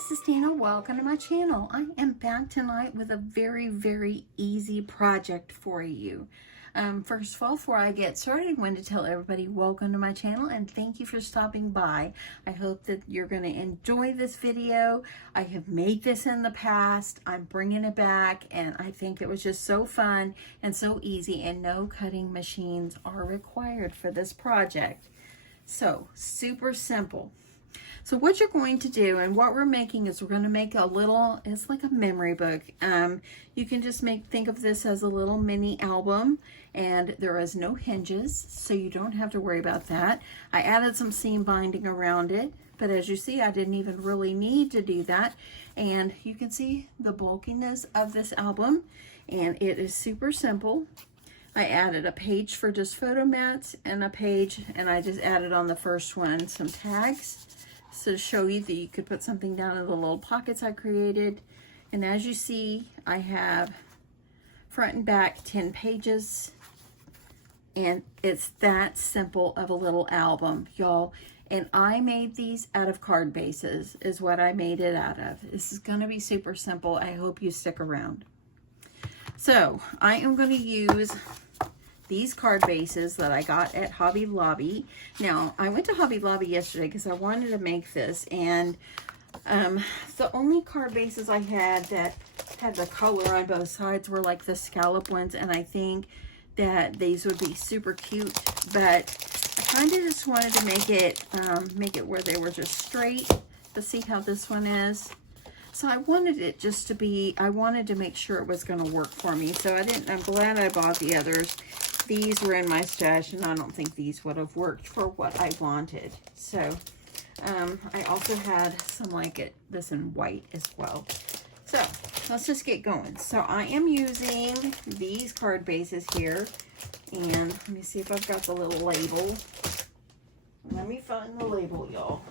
this is Dana. Welcome to my channel. I am back tonight with a very easy project for you. First of all, before I get started, I wanted to tell everybody welcome to my channel and thank you for stopping by. I hope that you're going to enjoy this video. I have made this in the past. I'm bringing it back and I think it was just so fun and so easy, and no cutting machines are required for this project. So super simple. So what you're going to do, and what we're making is we're going to make a little, it's like a memory book. You can just think of this as a little mini album, and there is no hinges, so you don't have to worry about that. I added some seam binding around it, but as you see, I didn't even really need to do that. And you can see the bulkiness of this album, and it is super simple. I added a page for just photo mats and a page, and I just added on the first one some tags, so to show you that you could put something down in the little pockets I created. And as you see, I have front and back 10 pages, and it's that simple of a little album, y'all. And I made these out of card bases is what I made it out of. This is gonna be super simple. I hope you stick around. So I am going to use these card bases that I got at Hobby Lobby. Now, I went to Hobby Lobby yesterday because I wanted to make this, and the only card bases I had that had the color on both sides were like the scallop ones, and I think that these would be super cute, but I kind of just wanted to make it where they were just straight, to see how this one is. So I wanted it just to be, I wanted to make sure it was going to work for me. So I'm glad I bought the others. These were in my stash, and I don't think these would have worked for what I wanted. So I also had some like this in white as well. So let's just get going. So I am using these card bases here. And let me see if I've got the little label. Let me find the label, y'all.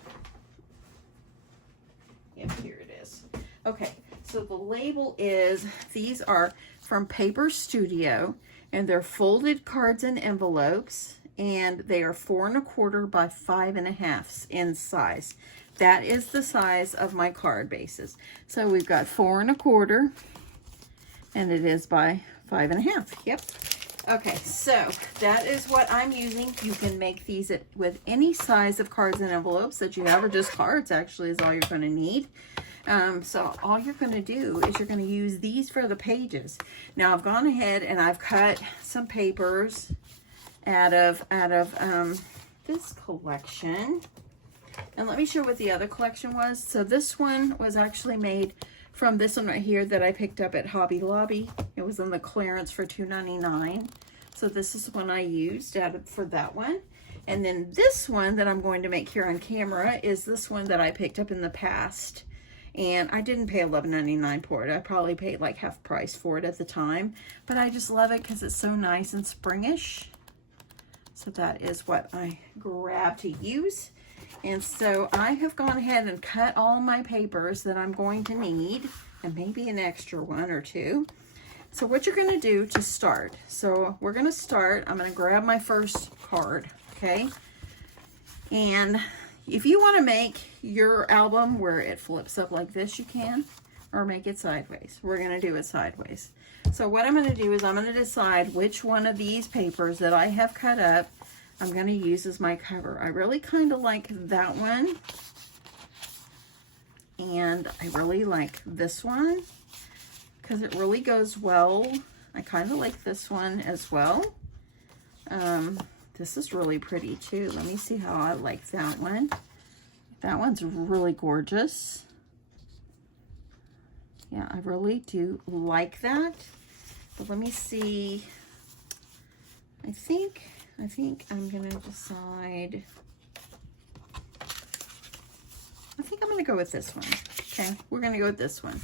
Yep, here it is. Okay, so the label is, these are from Paper Studio, and they're folded cards and envelopes, and they are 4 1/4 by 5 1/2 in size. That is the size of my card bases. So we've got 4 1/4, and it is by 5 1/2. Yep. Okay, so that is what I'm using. You can make these with any size of cards and envelopes that you have, or just cards actually is all you're going to need. So all you're going to do is you're going to use these for the pages. Now I've gone ahead and I've cut some papers out of this collection. And let me show what the other collection was. So this one was actually made from this one right here that I picked up at Hobby Lobby. It was on the clearance for $2.99. So this is the one I used for that one. And then this one that I'm going to make here on camera is this one that I picked up in the past. And I didn't pay $11.99 for it. I probably paid like half price for it at the time. But I just love it because it's so nice and springish. So that is what I grabbed to use. And so I have gone ahead and cut all my papers that I'm going to need, and maybe an extra one or two. So what you're going to do to start, so we're going to start, I'm going to grab my first card, okay? And if you want to make your album where it flips up like this, you can, or make it sideways. We're going to do it sideways. So what I'm going to do is I'm going to decide which one of these papers that I have cut up I'm going to use as my cover. I really kind of like that one. And I really like this one because it really goes well. I kind of like this one as well. This is really pretty too. Let me see how I like that one. That one's really gorgeous. Yeah, I really do like that. But let me see. I think I'm gonna decide. I think I'm gonna go with this one. Okay, we're gonna go with this one.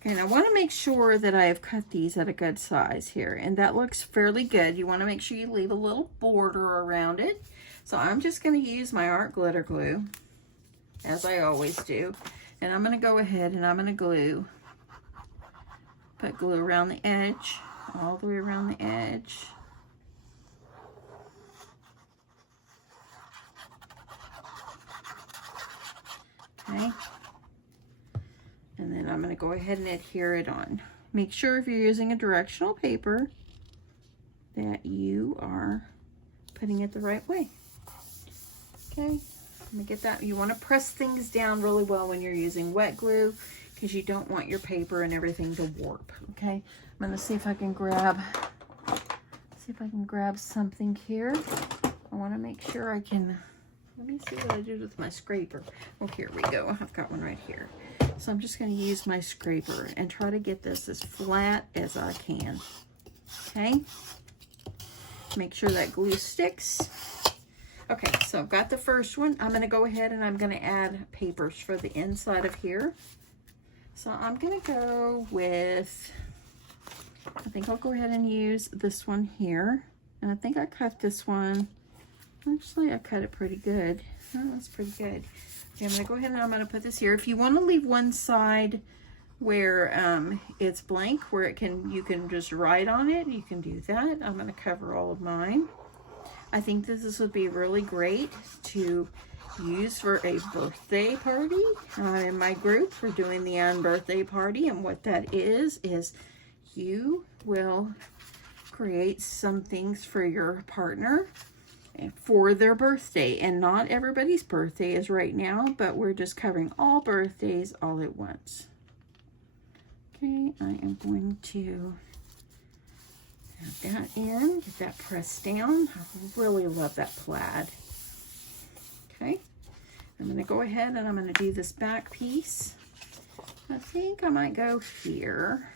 Okay, and I want to make sure that I have cut these at a good size here, and that looks fairly good. You want to make sure you leave a little border around it. So I'm just gonna use my art glitter glue, as I always do, and I'm gonna go ahead and I'm gonna put glue around the edge, all the way around the edge. Okay. I'm going to go ahead and adhere it on. Make sure if you're using a directional paper that you are putting it the right way. Okay, let me get that. You want to press things down really well when you're using wet glue because you don't want your paper and everything to warp. Okay, I'm going to see if I can grab something here. I want to make sure I can, let me see what I did with my scraper. Oh, here we go. I've got one right here. So I'm just going to use my scraper and try to get this as flat as I can. Okay. Make sure that glue sticks. Okay, so I've got the first one. I'm going to go ahead and I'm going to add papers for the inside of here. So I'm going to go with, I think I'll go ahead and use this one here. And I think I cut this one. Actually, I cut it pretty good. Oh, that's pretty good. Okay, I'm going to go ahead and I'm going to put this here. If you want to leave one side where it's blank, where you can just write on it, you can do that. I'm going to cover all of mine. I think this would be really great to use for a birthday party. In my group, we're doing the birthday party, and what that is you will create some things for your partner for their birthday. And not everybody's birthday is right now, but we're just covering all birthdays all at once. Okay, I am going to add that in, get that pressed down. I really love that plaid. Okay, I'm going to go ahead and I'm going to do this back piece. I think I might go here.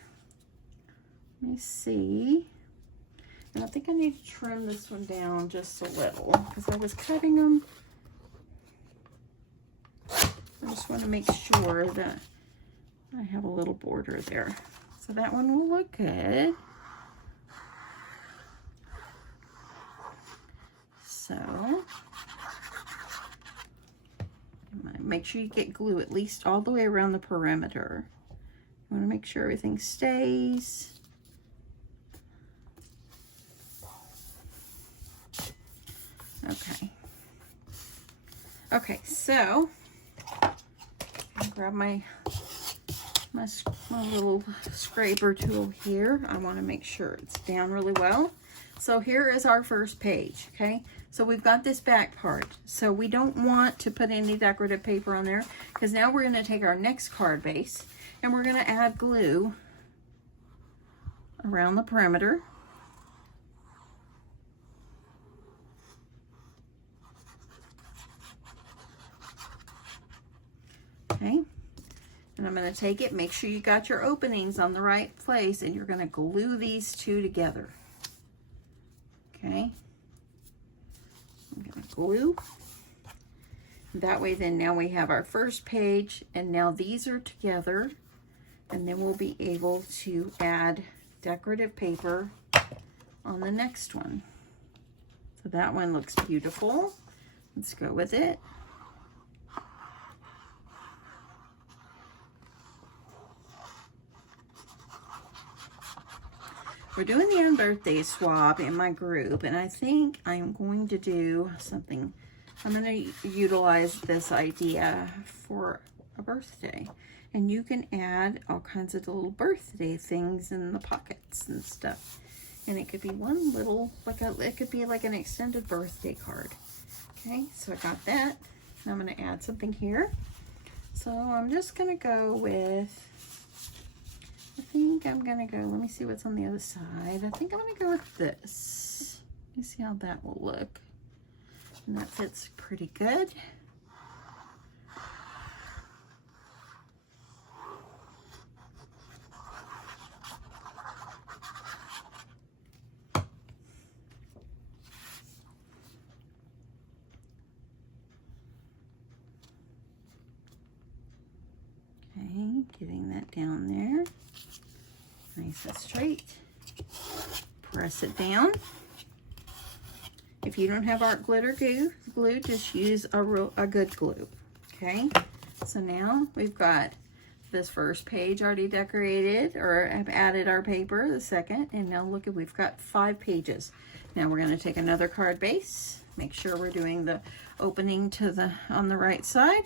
Let me see. And I think I need to trim this one down just a little because I was cutting them. I just want to make sure that I have a little border there. So that one will look good. So make sure you get glue at least all the way around the perimeter. You want to make sure everything stays. Okay. Okay, so I'll grab my little scraper tool here. I want to make sure it's down really well. So here is our first page, okay? So we've got this back part. So we don't want to put any decorative paper on there because now we're going to take our next card base and we're going to add glue around the perimeter. Okay, and I'm going to take it, make sure you got your openings on the right place, and you're going to glue these two together. Okay, I'm going to glue. That way then now we have our first page, and now these are together, and then we'll be able to add decorative paper on the next one. So that one looks beautiful. Let's go with it. We're doing the birthday swap in my group, and I think I'm going to do something. I'm going to utilize this idea for a birthday. And you can add all kinds of little birthday things in the pockets and stuff. And it could be one little, it could be like an extended birthday card. Okay, so I got that. And I'm going to add something here. So I'm just going to go with, I think I'm going to go, let me see what's on the other side. I think I'm going to go with this. Let me see how that will look. And that fits pretty good. Okay, getting that down there. Nice and straight. Press it down. If you don't have art glitter glue, just use a good glue. Okay, so now we've got this first page already decorated, or have added our paper, the second, and now look at, we've got 5 pages. Now we're going to take another card base, make sure we're doing the opening to on the right side,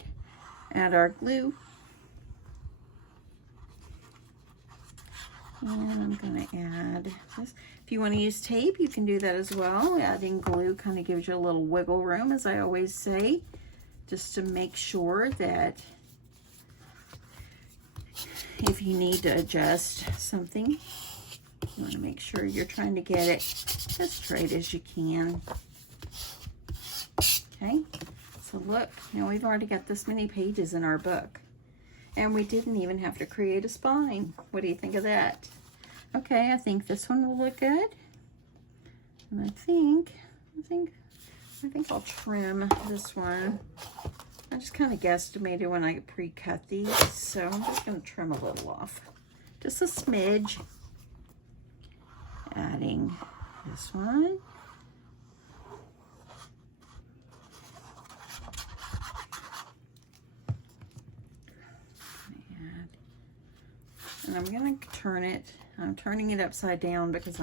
add our glue. And I'm going to add this. If you want to use tape, you can do that as well. Adding glue kind of gives you a little wiggle room, as I always say, just to make sure that if you need to adjust something, you want to make sure you're trying to get it as straight as you can. Okay, so look, now we've already got this many pages in our book. And we didn't even have to create a spine. What do you think of that? Okay, I think this one will look good. And I think I'll trim this one. I just kind of guesstimated when I pre-cut these, so I'm just going to trim a little off. Just a smidge. Adding this one. And I'm going to turn it. I'm turning it upside down because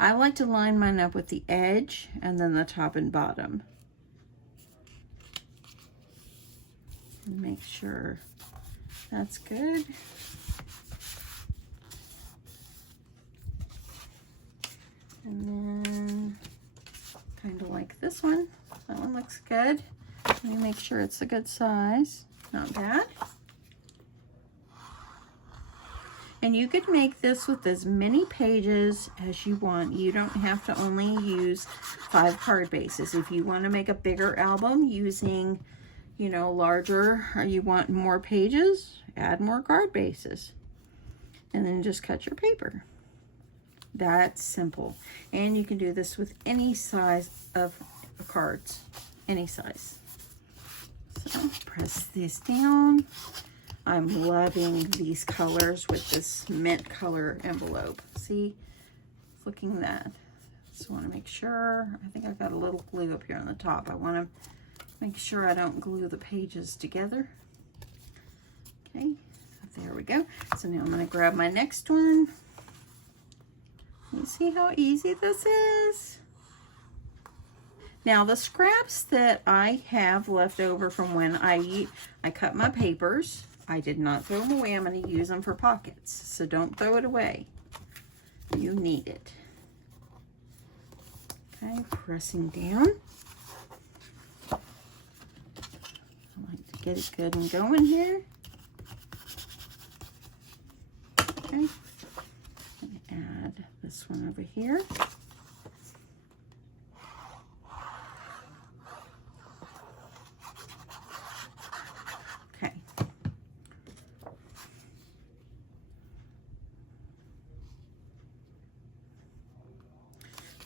I like to line mine up with the edge and then the top and bottom. And make sure that's good. And then kind of like this one. That one looks good. Let me make sure it's a good size. Not bad. And you could make this with as many pages as you want. You don't have to only use 5 card bases. If you want to make a bigger album using, you know, larger, or you want more pages, add more card bases. And then just cut your paper. That's simple. And you can do this with any size of cards, any size. So press this down. I'm loving these colors with this mint color envelope. See, looking at that. Just want to make sure. I think I've got a little glue up here on the top. I want to make sure I don't glue the pages together. Okay, there we go. So now I'm going to grab my next one. You see how easy this is? Now the scraps that I have left over from when I cut my papers, I did not throw them away. I'm going to use them for pockets. So don't throw it away. You need it. Okay, pressing down. I like to get it good and going here. Okay. I'm going to add this one over here.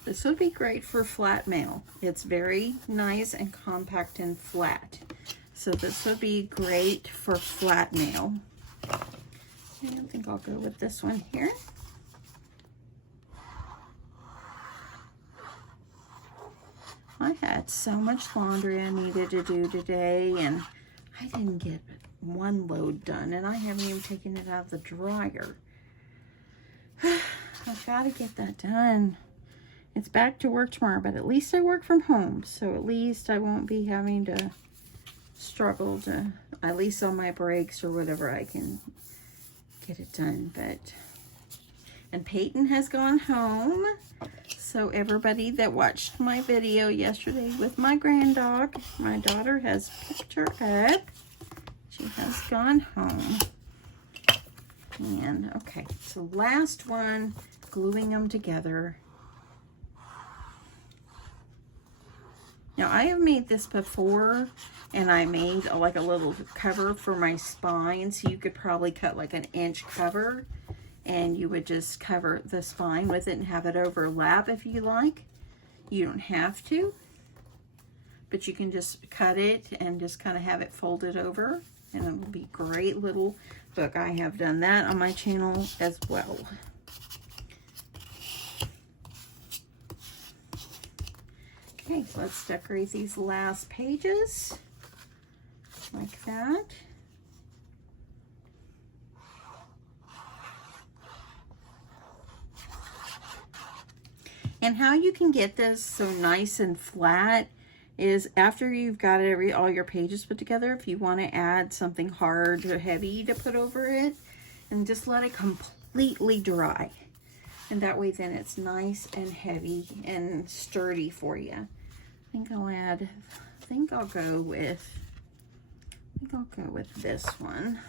This would be great for flat mail. It's very nice and compact and flat. So this would be great for flat mail. I think I'll go with this one here. I had so much laundry I needed to do today, and I didn't get one load done, and I haven't even taken it out of the dryer. I've got to get that done. It's back to work tomorrow, but at least I work from home, so at least I won't be having to struggle to, at least on my breaks or whatever, I can get it done. And Peyton has gone home, so everybody that watched my video yesterday with my granddog, my daughter has picked her up. She has gone home. And okay, so last one, gluing them together. Now, I have made this before, and I made like a little cover for my spine, so you could probably cut like an inch cover, and you would just cover the spine with it and have it overlap if you like. You don't have to, but you can just cut it and just kind of have it folded over, and it will be a great little book. I have done that on my channel as well. Okay, so let's decorate these last pages like that. And how you can get this so nice and flat is after you've got all your pages put together, if you want to add something hard or heavy to put over it, and just let it completely completely dry. And that way then it's nice and heavy and sturdy for you. I think I'll go with this one.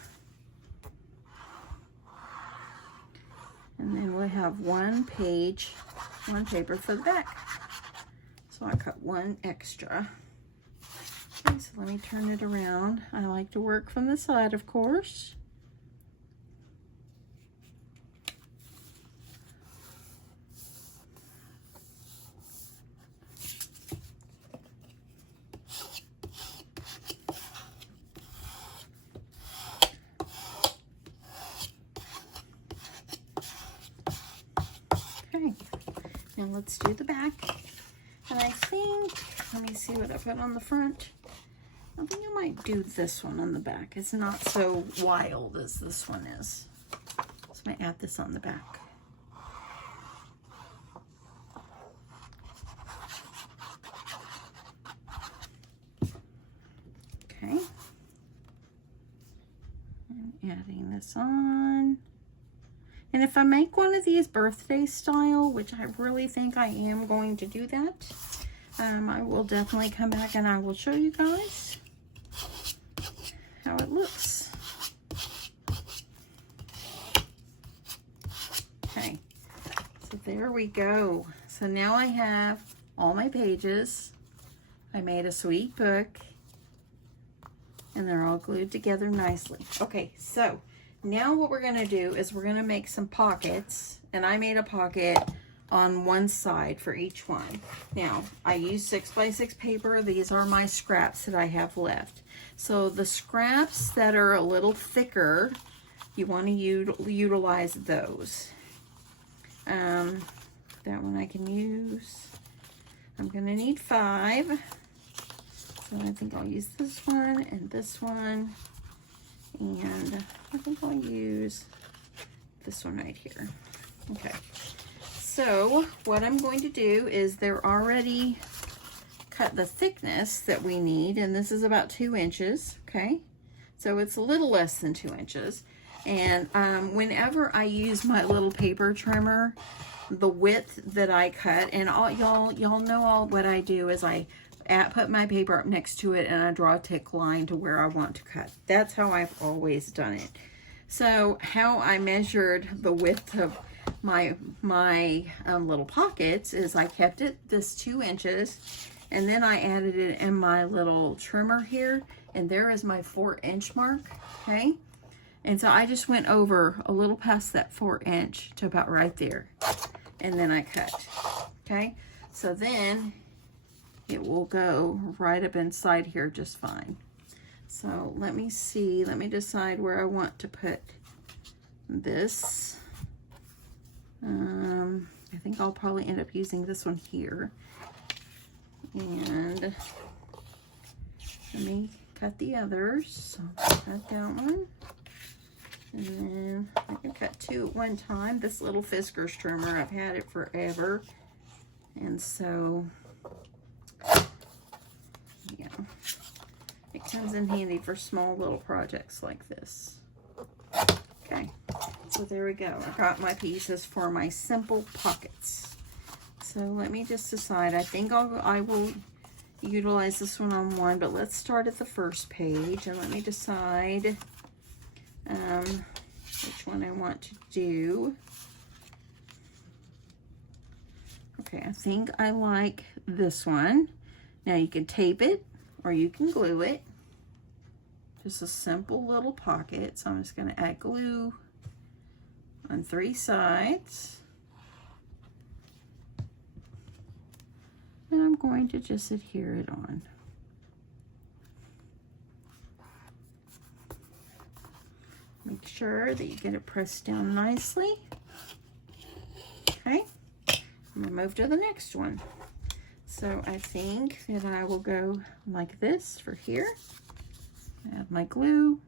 And then we'll have one paper for the back. So I cut one extra. Okay, so let me turn it around. I like to work from the side, of course. Okay, now let's do the back. And I think, let me see what I put on the front. I think I might do this one on the back. It's not so wild as this one is. So I might add this on the back. Okay. And adding this on. And if I make one of these birthday style, which I really think I am going to do that, I will definitely come back and I will show you guys how it looks. Okay, so there we go. So now I have all my pages. I made a sweet book and they're all glued together nicely. Okay, so now what we're gonna do is we're gonna make some pockets, and I made a pocket on one side for each one. Now, I use 6x6 paper. These are my scraps that I have left. So the scraps that are a little thicker, you wanna utilize those. That one I can use. I'm gonna need 5. So I think I'll use this one and this one. And I think I'll use this one right here. Okay, so what I'm going to do is they're already cut the thickness that we need, and this is about 2 inches, okay? So it's a little less than 2 inches. And whenever I use my little paper trimmer, the width that I cut, and y'all know all what I do is I put my paper up next to it and I draw a tick line to where I want to cut. That's how I've always done it. So how I measured the width of my little pockets is I kept it this 2 inches, and then I added it in my little trimmer here, and there is my 4-inch mark, okay? And so I just went over a little past that 4-inch to about right there, and then I cut, okay? So then it will go right up inside here just fine. So let me see, let me decide where I want to put this. I think I'll probably end up using this one here. And let me cut the others. So cut that one. And then I can cut 2 at one time. This little Fiskars trimmer, I've had it forever. And so yeah, it comes in handy for small little projects like this. Okay, so there we go. I got my pieces for my simple pockets. So let me just decide. I think I will utilize this one on one, but let's start at the first page and let me decide which one I want to do. Okay, I think I like this one. Now you can tape it or you can glue it. Just a simple little pocket. So I'm just going to add glue on 3 sides. And I'm going to just adhere it on. Make sure that you get it pressed down nicely. Okay, I'm gonna move to the next one. So I think that I will go like this for here. Add my glue.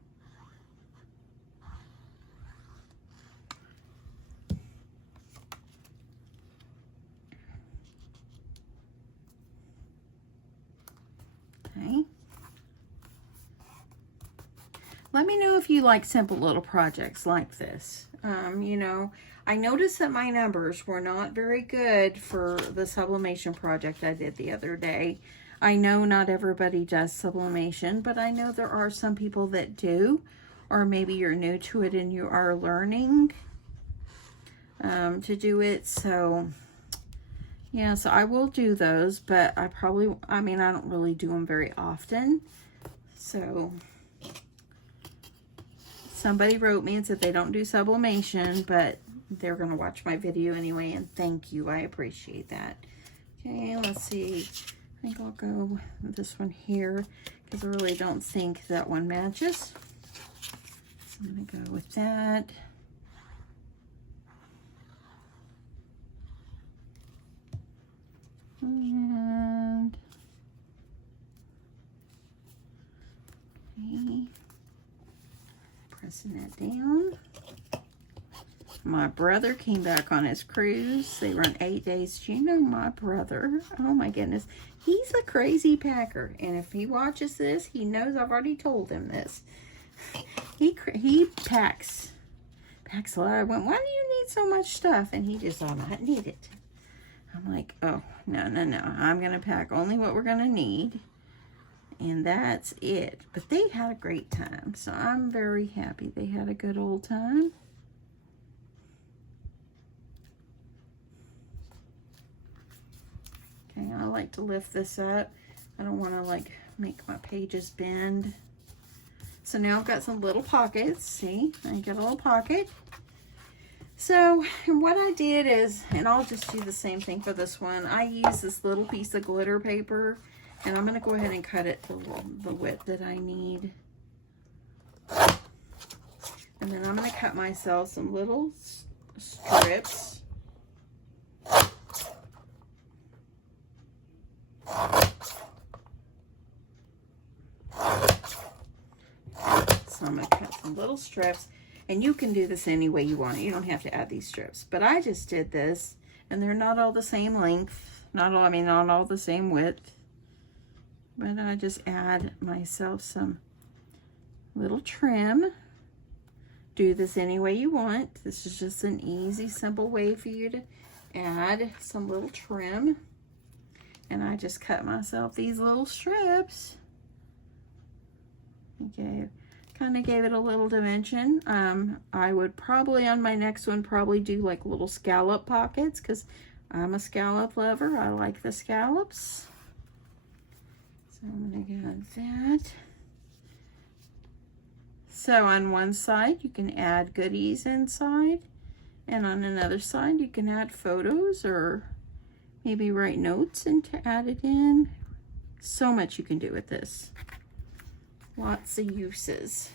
Okay. Let me know if you like simple little projects like this. You know, I noticed that my numbers were not very good for the sublimation project I did the other day. I know not everybody does sublimation, but I know there are some people that do, or maybe you're new to it and you are learning to do it. So yeah, so I will do those, but I don't really do them very often. So somebody wrote me and said they don't do sublimation, but they're going to watch my video anyway, and thank you. I appreciate that. Okay, let's see. I think I'll go with this one here because I really don't think that one matches. So I'm going to go with that. And okay, pressing that down. My brother came back on his cruise. They run 8 days. Do you know my brother? Oh my goodness. He's a crazy packer. And if he watches this, he knows I've already told him this. He packs a lot. I went, why do you need so much stuff? And he just, I need it. I'm like, oh, no. I'm going to pack only what we're going to need. And that's it. But they had a great time. So I'm very happy they had a good old time. Okay, I like to lift this up. I don't want to like make my pages bend. So now I've got some little pockets. See, I got a little pocket. So what I did is, and I'll just do the same thing for this one. I use this little piece of glitter paper, and I'm going to go ahead and cut it to the width that I need. And then I'm going to cut myself some little strips. So I'm going to cut some little strips, and you can do this any way you want it. You don't have to add these strips, but I just did this, and they're not all the same length, not all the same width, but I just add myself some little trim. Do this any way you want. This is just an easy, simple way for you to add some little trim, and I just cut myself these little strips. Okay. Kind of gave it a little dimension. I would probably on my next one probably do like little scallop pockets because I'm a scallop lover. I like the scallops. So I'm going to get that. So on one side you can add goodies inside, and on another side you can add photos or maybe write notes and to add it in. So much you can do with this. Lots of uses.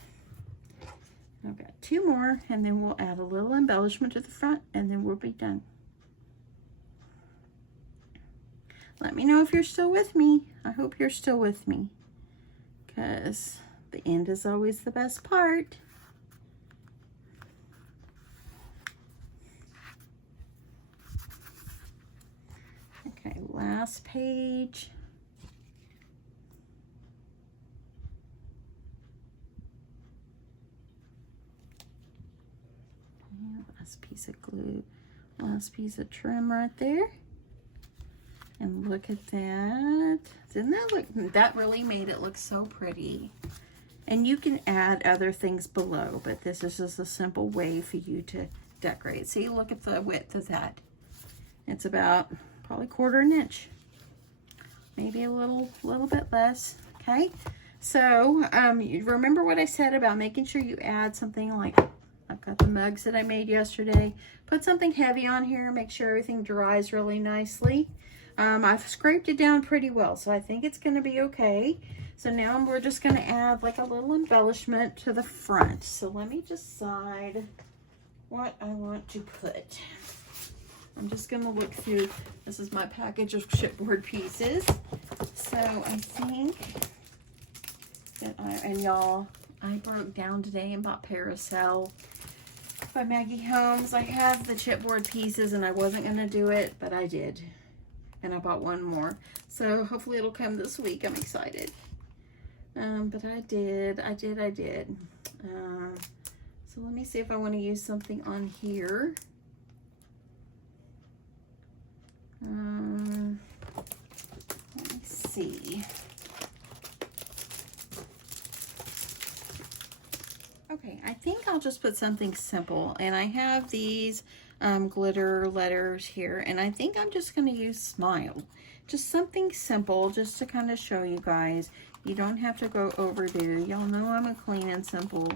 I've got 2 more, and then we'll add a little embellishment to the front, and then we'll be done. Let me know if you're still with me. I hope you're still with me, because the end is always the best part. Okay, last page. Last piece of glue, last piece of trim right there. And look at that. Didn't that look, that really made it look so pretty. And you can add other things below, but this is just a simple way for you to decorate. See, look at the width of that. It's about probably 1/4 inch. Maybe a little bit less, okay? So, you remember what I said about making sure you add something like, I've got the mugs that I made yesterday. Put something heavy on here, make sure everything dries really nicely. I've scraped it down pretty well, so I think it's gonna be okay. So now we're just gonna add like a little embellishment to the front. So let me decide what I want to put. I'm just gonna look through, this is my package of chipboard pieces. So I think that and y'all, I broke down today and bought Paracel by Maggie Holmes. I have the chipboard pieces and I wasn't going to do it, but I did. And I bought 1 more. So hopefully it'll come this week. I'm excited. But I did. So So let me see if I want to use something on here. Let me see. Okay, I think I'll just put something simple. And I have these glitter letters here. And I think I'm just going to use Smile. Just something simple just to kind of show you guys. You don't have to go overdo. Y'all know I'm a clean and simple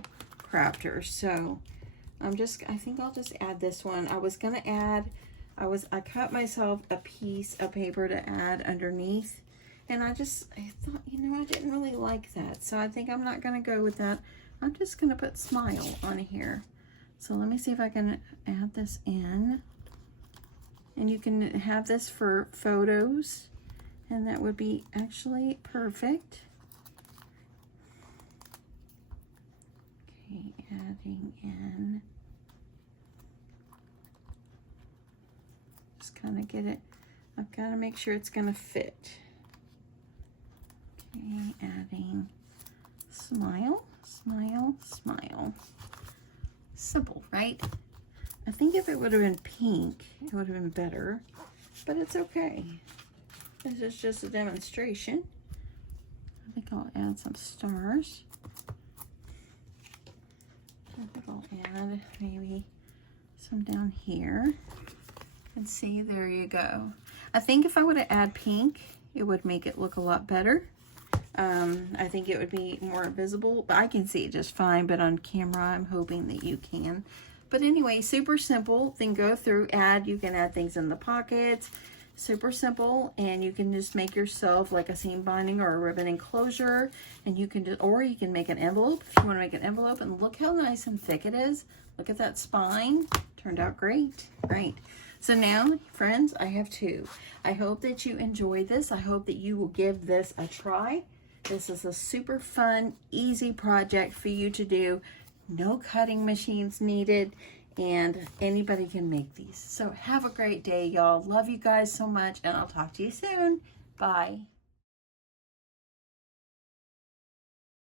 crafter. So I think I'll just add this one. I was going to add, I cut myself a piece of paper to add underneath. And I thought, you know, I didn't really like that. So I think I'm not going to go with that. I'm just going to put Smile on here. So let me see if I can add this in. And you can have this for photos. And that would be actually perfect. Okay, adding in. Just kind of get it. I've got to make sure it's going to fit. Okay, adding Smile, Smile, Smile. Simple, right? I think if it would have been pink, it would have been better, but it's okay. This is just a demonstration. I think I'll add some stars. I think I'll add maybe some down here. And see, there you go. I think if I would have added pink, it would make it look a lot better. I think it would be more visible, but I can see it just fine, but on camera, I'm hoping that you can. But anyway, super simple. Then go through, you can add things in the pockets. Super simple, and you can just make yourself like a seam binding or a ribbon enclosure, and you can or you can make an envelope if you want to make an envelope. And look how nice and thick it is. Look at that spine. Turned out great. Right. So now, friends, I have two. I hope that you enjoyed this. I hope that you will give this a try. This is a super fun, easy project for you to do. No cutting machines needed, and anybody can make these. So have a great day, y'all. Love you guys so much, and I'll talk to you soon. Bye.